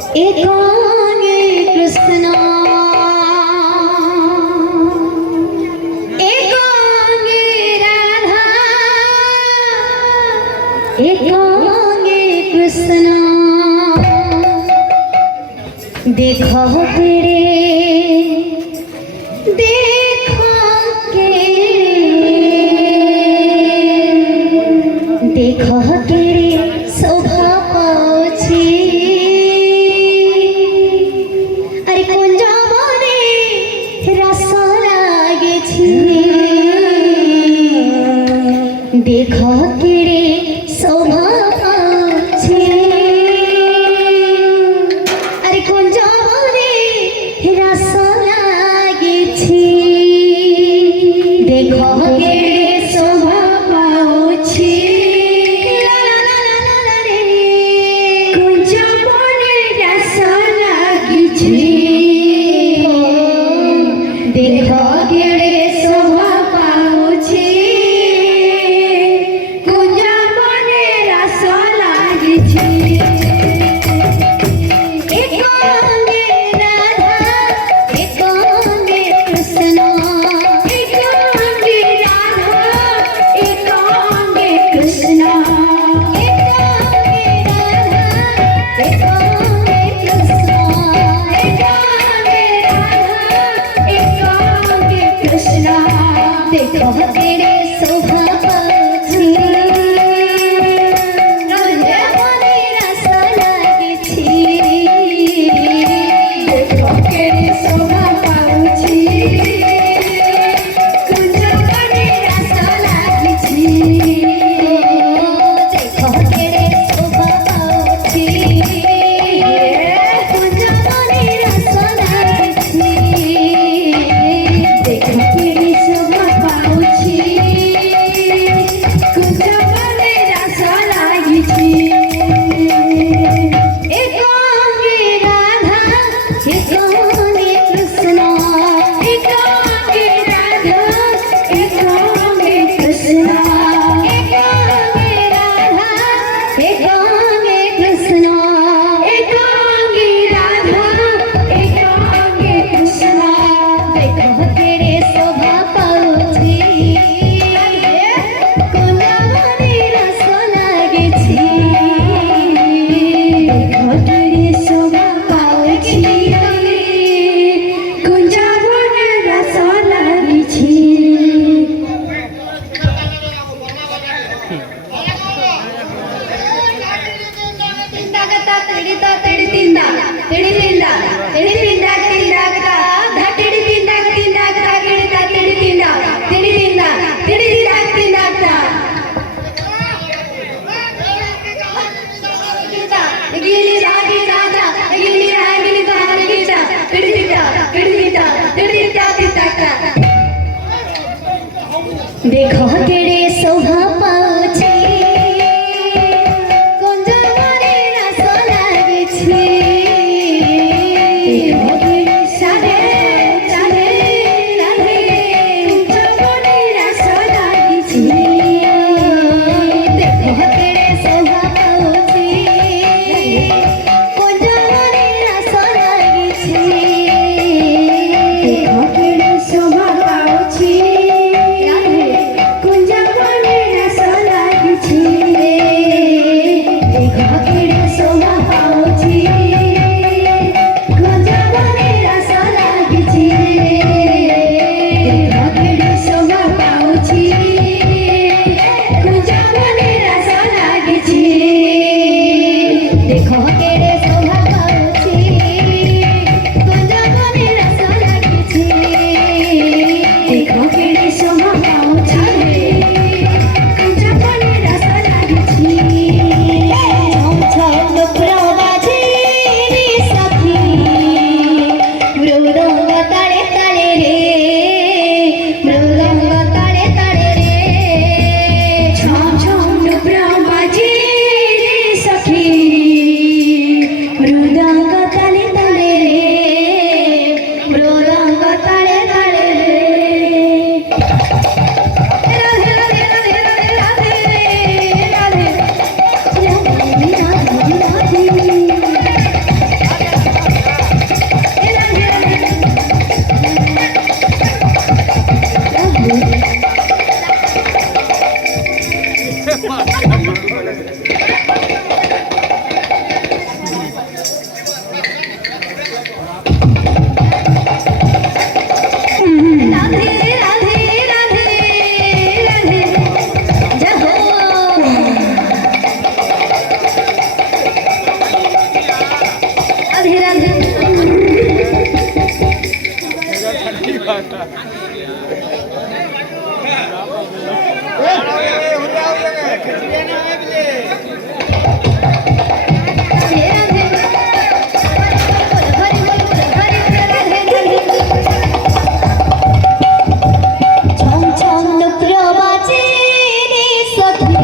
एकांगे कृष्णा एकांगे राधा एकांगे कृष्णा देखो तेरे देखो तेरे शोभा पाछी अरे कुंज मने रस लागेछि देखो तेरे शोभा पाछी अरे कुंज मने रस लागेछि देखो तेरे शोभा पाछी देखो केड़े शोभा पाउछि कुंजा बने रस लागिछि एकांगे राधा एकांगे कृष्ण एकांगे राधा एकांगे कृष्ण एकांगे राधा एकांगे कृष्ण कृष्णा देखो तेरे शोभा पाछी कुंजा मने रस लागेछि देखो तेरे शोभा पाछी कुंजा मने रस लागेछि देखो तेरे शोभा पाछी कुंजा मने रस लागेछि देखो तेरी शोभा पाउछि कुंजा बने रस लागिछि एकांगे राधा एकांगे कृष्ण एकांगे राधा एकांगे कृष्ण एकांगे राधा एकांगे कृष्ण एकांगे राधा एकांगे कृष्ण देखो तेरे शोभा पाउछि कुंजा मने रस लागेछि देखो तेरे शोभा पाउछि कुंजा मने रस लागेछि देखो तेरे शोभा पाउछि कुंजा मने रस लागेछि देखो तेरे सारे सारे राधे कुंजा मने रस लागेछि देखो तेरे शोभा पाउछि कुंजा मने रस लागेछि देखो तेरे शोभा पाउछि कुंजा मने রাধে রাধে ছম ছম নূপুর বাজে রে সখী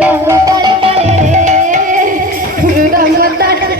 রঙ্গ তালে তালে রে রঙ্গ তালে